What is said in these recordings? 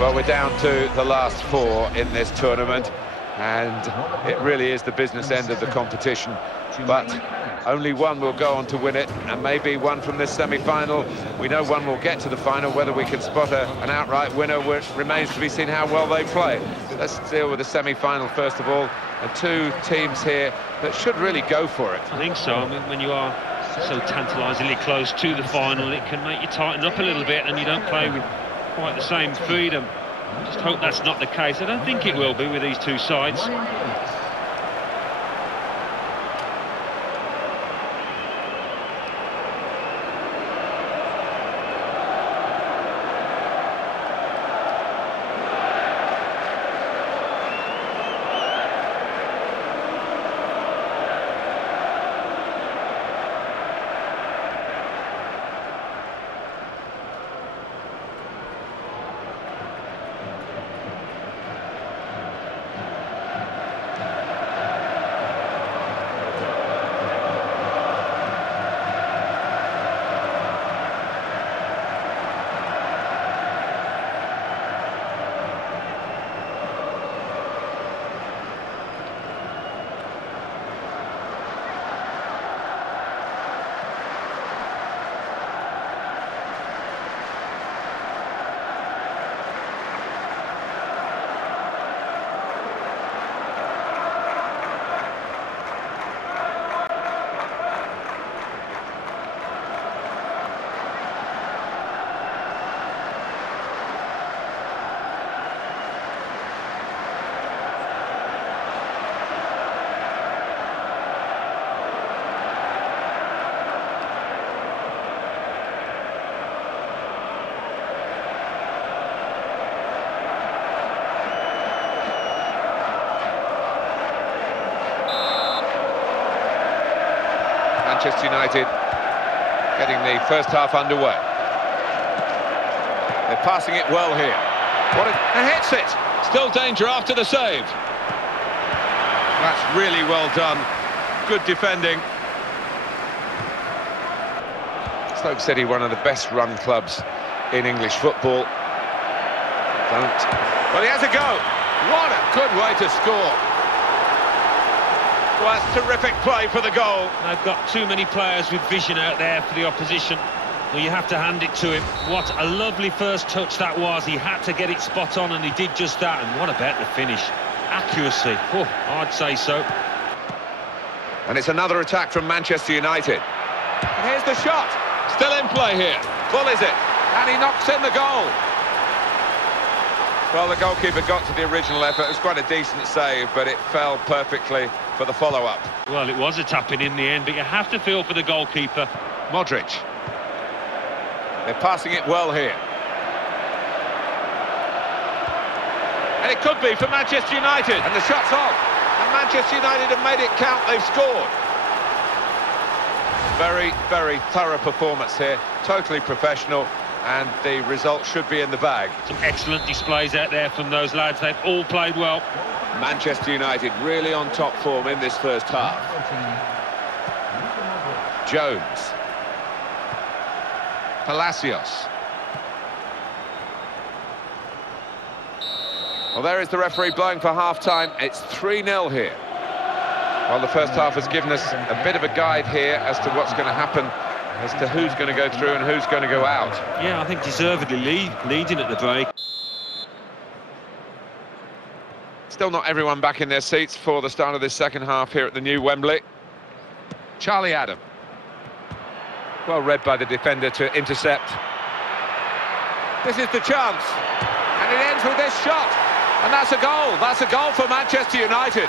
Well, we're down to the last four in this tournament, and it really is the business end of the competition. But only one will go on to win it, and maybe one from this semi-final. We know one will get to the final. Whether we can spot an outright winner remains to be seen how well they play. Let's deal with the semi-final first of all, and two teams here that should really go for it. I think so. I mean, when you are so tantalisingly close to the final, it can make you tighten up a little bit, and you don't play with quite the same freedom. I just hope that's not the case. I don't think it will be with these two sides. Manchester United getting the first half underway. They're passing it well here. And hits it! Still danger after the save. That's really well done. Good defending. Stoke City, one of the best run clubs in English football. Well, he has a go. What a good way to score. Well, that's terrific play for the goal. They've got too many players with vision out there for the opposition. Well, you have to hand it to him. What a lovely first touch that was. He had to get it spot on, and he did just that. And what about the finish? Accuracy. Oh, I'd say so. And it's another attack from Manchester United. And here's the shot. Still in play here. Full is it? And he knocks in the goal. Well, the goalkeeper got to the original effort. It was quite a decent save, but it fell perfectly for the follow-up. Well, it was a tap-in the end, but you have to feel for the goalkeeper. Modric. They're passing it well here. And it could be for Manchester United. And the shot's off. And Manchester United have made it count. They've scored. Very, very thorough performance here. Totally professional. And the result should be in the bag. Some excellent displays out there from those lads. They've all played well. Manchester United really on top form in this first half. Jones. Palacios. Well, there is the referee blowing for half-time. It's 3-0 here. Well, the first half has given us a bit of a guide here as to what's going to happen, as to who's going to go through and who's going to go out. Yeah, I think deservedly leading at the break. Still not everyone back in their seats for the start of this second half here at the new Wembley. Charlie Adam. Well read by the defender to intercept. This is the chance. And it ends with this shot. And that's a goal. That's a goal for Manchester United.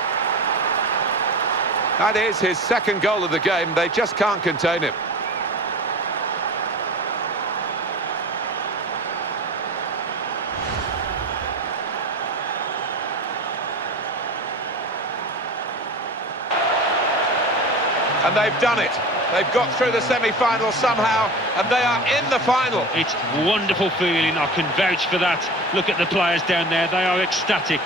That is his second goal of the game. They just can't contain him. And they've done it. They've got through the semi-final somehow, and they are in the final. It's wonderful feeling. I can vouch for that. Look at the players down there. They are ecstatic.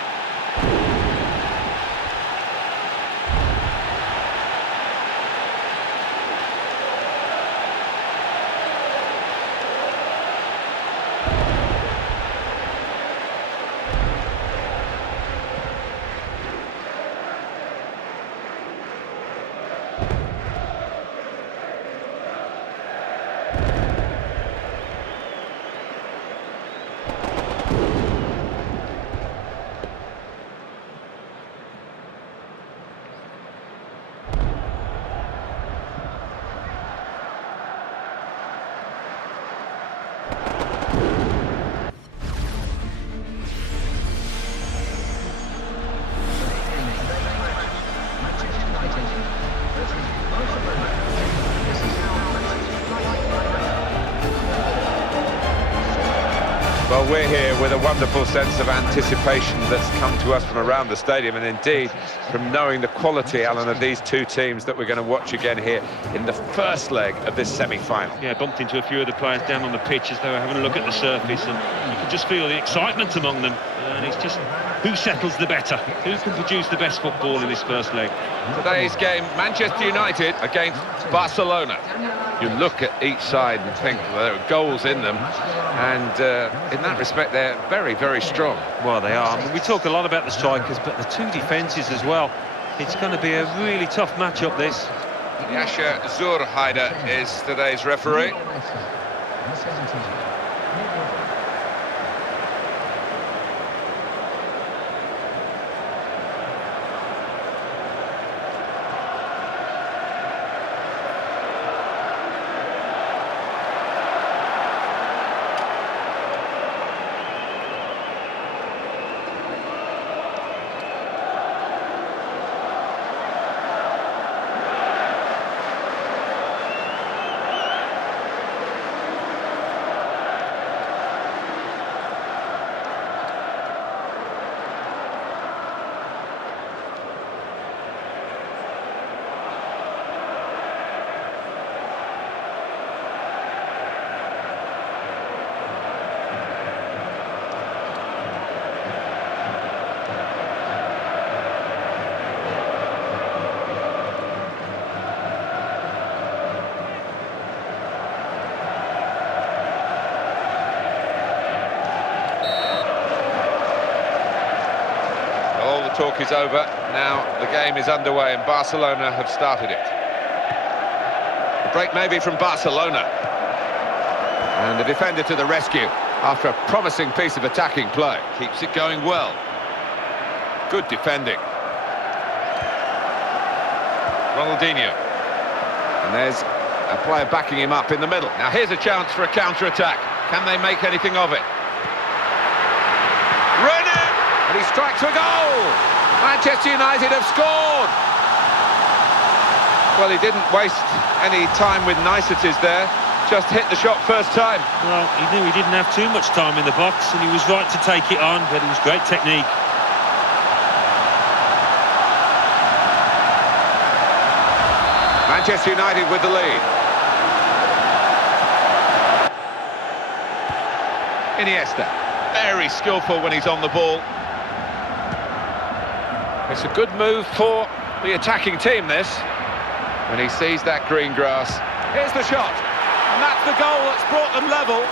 here with a wonderful sense of anticipation that's come to us from around the stadium, and indeed from knowing the quality, Alan, of these two teams that we're going to watch again here in the first leg of this semi-final. Yeah, bumped into a few of the players down on the pitch as they were having a look at the surface, and you could just feel the excitement among them. And it's just who settles the better, who can produce the best football in this first leg. Today's game, Manchester United against Barcelona. You look at each side and think, well, there are goals in them, and in that respect they're very, very strong. Well, they are. I mean, we talk a lot about the strikers, but the two defences as well. It's going to be a really tough matchup, this. Yasha Zurhaider is today's referee. Talk is over. Now the game is underway and Barcelona have started it. The break maybe from Barcelona. And the defender to the rescue after a promising piece of attacking play. Keeps it going well. Good defending. Ronaldinho. And there's a player backing him up in the middle. Now here's a chance for a counter-attack. Can they make anything of it? And he strikes a goal! Manchester United have scored! Well, he didn't waste any time with niceties there, just hit the shot first time. Well, he knew he didn't have too much time in the box, and he was right to take it on, but it was great technique. Manchester United with the lead. Iniesta, very skillful when he's on the ball. It's a good move for the attacking team, this, when he sees that green grass. Here's the shot, and that's the goal that's brought them level.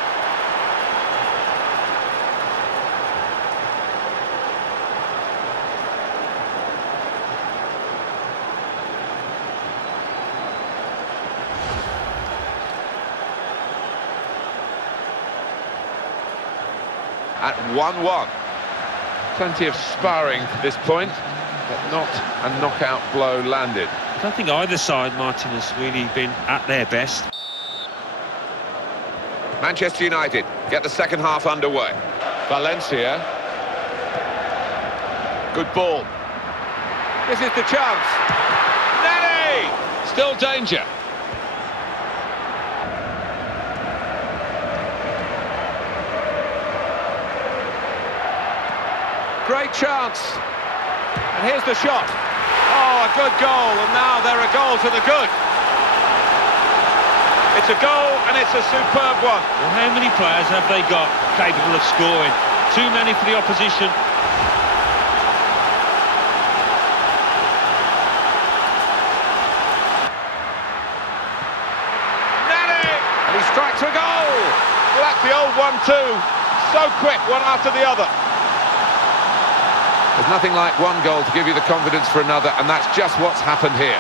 At 1-1. Plenty of sparring to this point, but not a knockout blow landed. I don't think either side, Martin, has really been at their best. Manchester United get the second half underway. Valencia. Good ball. This is the chance. Nani! Still danger. Great chance, and here's the shot. Oh, a good goal, and now they're a goal to the good. It's a goal, and it's a superb one. Well, how many players have they got capable of scoring? Too many for the opposition. Nani! And he strikes a goal. Well, that's the old 1-2. So quick, one after the other. There's nothing like one goal to give you the confidence for another, and that's just what's happened here.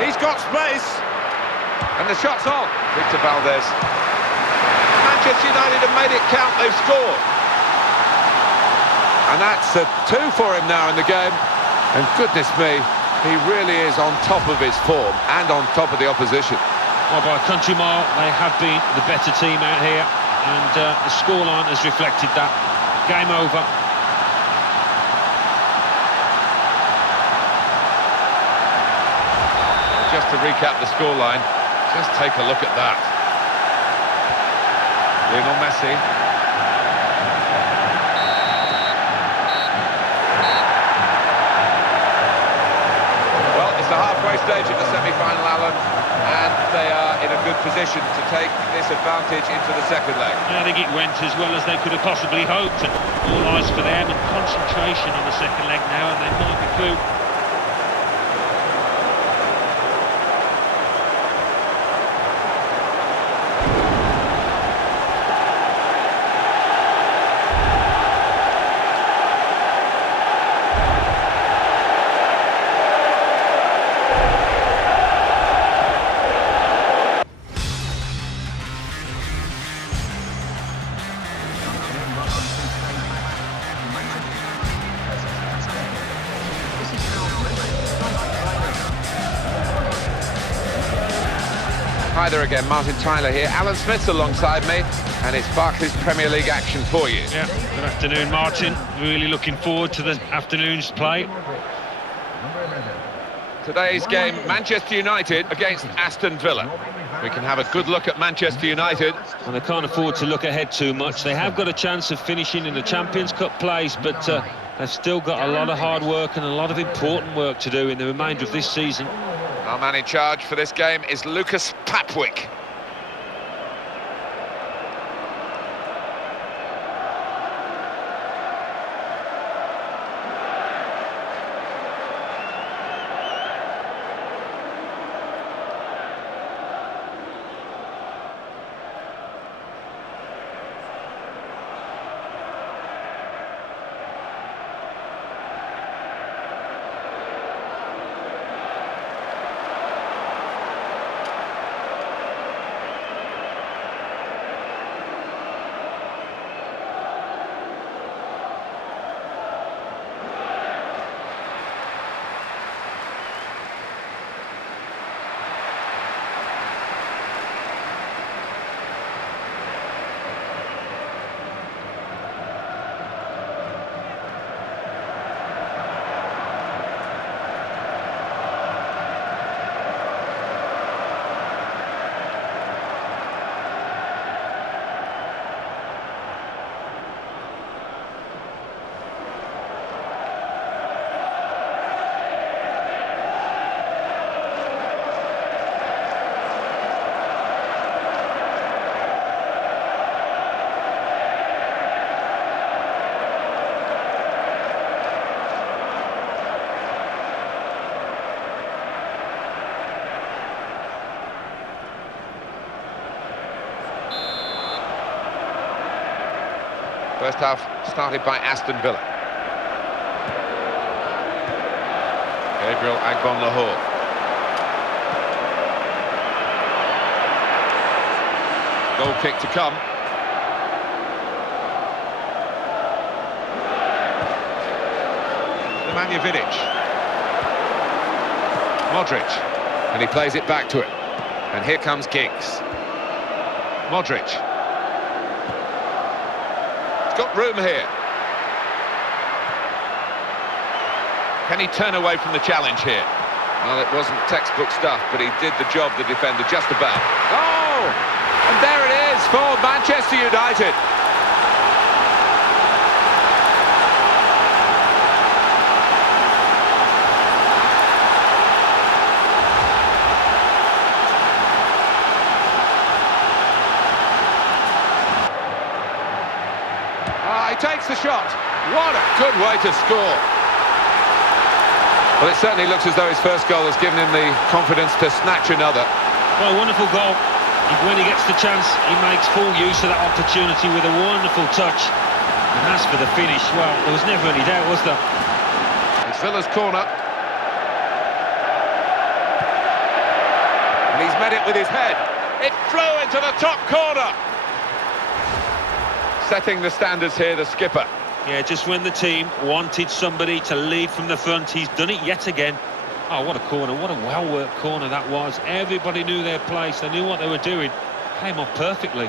He's got space, and the shot's on. Victor Valdez. Manchester United have made it count, they've scored. And that's a 2 for him now in the game, and goodness me, he really is on top of his form and on top of the opposition. Well, by a country mile, they have been the better team out here, and the scoreline has reflected that. Game over. just to recap the scoreline, just take a look at that. Lionel Messi. Well, it's the halfway stage of the semi-final, Alan, and they are in a good position to take this advantage into the second leg. I think it went as well as they could have possibly hoped, and all eyes for them and concentration on the second leg now, and they might be through. Hi there again, Martin Tyler here. Alan Smith's alongside me, and it's Barclays Premier League action for you. Yeah, good afternoon, Martin. Really looking forward to the afternoon's play. Today's game, Manchester United against Aston Villa. We can have a good look at Manchester United. And they can't afford to look ahead too much. They have got a chance of finishing in the Champions Cup place, but they've still got a lot of hard work and a lot of important work to do in the remainder of this season. Our man in charge for this game is Lucas Papwick. First half started by Aston Villa. Gabriel Agbonlahor. Goal kick to come. Nemanja Vidic. Modric. And he plays it back to him. And here comes Giggs. Modric. Got room here. Can he turn away from the challenge here? Well, it wasn't textbook stuff, but he did the job, the defender, just about. Oh! And there it is for Manchester United. He takes the shot. What a good way to score. Well, it certainly looks as though his first goal has given him the confidence to snatch another. Well, wonderful goal. When he gets the chance, he makes full use of that opportunity with a wonderful touch. And as for the finish, well, there was never any doubt, was there? It's Villa's corner. And he's met it with his head. It flew into the top corner. Setting the standards here, the skipper. Yeah, just when the team wanted somebody to lead from the front, he's done it yet again. Oh, what a corner, what a well-worked corner that was. Everybody knew their place, they knew what they were doing. Came off perfectly.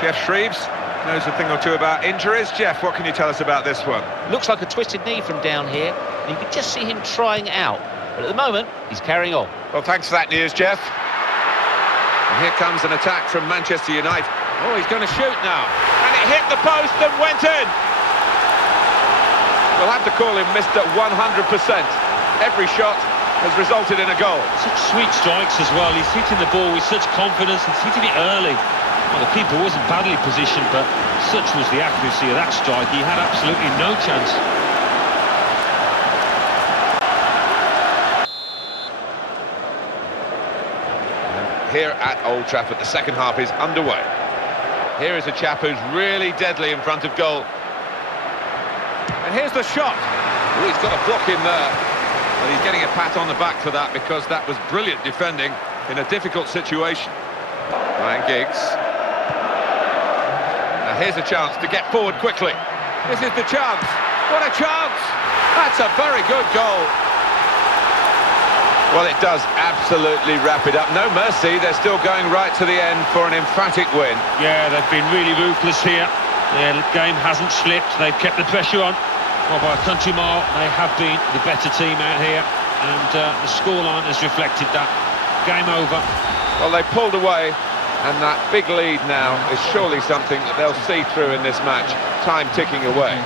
Jeff Shreves knows a thing or two about injuries. Jeff, what can you tell us about this one? Looks like a twisted knee from down here, and you can just see him trying it out. But at the moment, he's carrying on. Well, thanks for that news, Jeff. And here comes an attack from Manchester United. Oh, he's going to shoot now. And it hit the post and went in. We'll have to call him Mr. 100%. Every shot has resulted in a goal. Such sweet strikes as well. He's hitting the ball with such confidence. He's hitting it early. Well, the keeper wasn't badly positioned, but such was the accuracy of that strike. He had absolutely no chance. Here at Old Trafford, the second half is underway. Here is a chap who's really deadly in front of goal. And here's the shot. Ooh, he's got a block in there. Well, he's getting a pat on the back for that, because that was brilliant defending in a difficult situation. Ryan Giggs. Now here's a chance to get forward quickly. This is the chance. What a chance! That's a very good goal. Well, it does absolutely wrap it up. No mercy, they're still going right to the end for an emphatic win. Yeah, they've been really ruthless here. Their game hasn't slipped, they've kept the pressure on. Well, by a country mile, they have been the better team out here, and the scoreline has reflected that. Game over. Well, they pulled away, and that big lead now is surely something that they'll see through in this match. Time ticking away.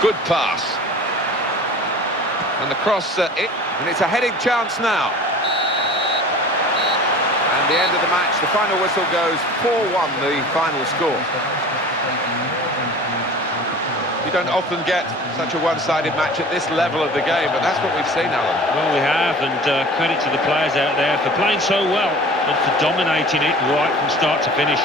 Good pass. And the cross, and it's a heading chance now. And the end of the match, the final whistle goes 4-1, the final score. You don't often get such a one-sided match at this level of the game, but that's what we've seen, Alan. Well, we have, and credit to the players out there for playing so well and for dominating it right from start to finish.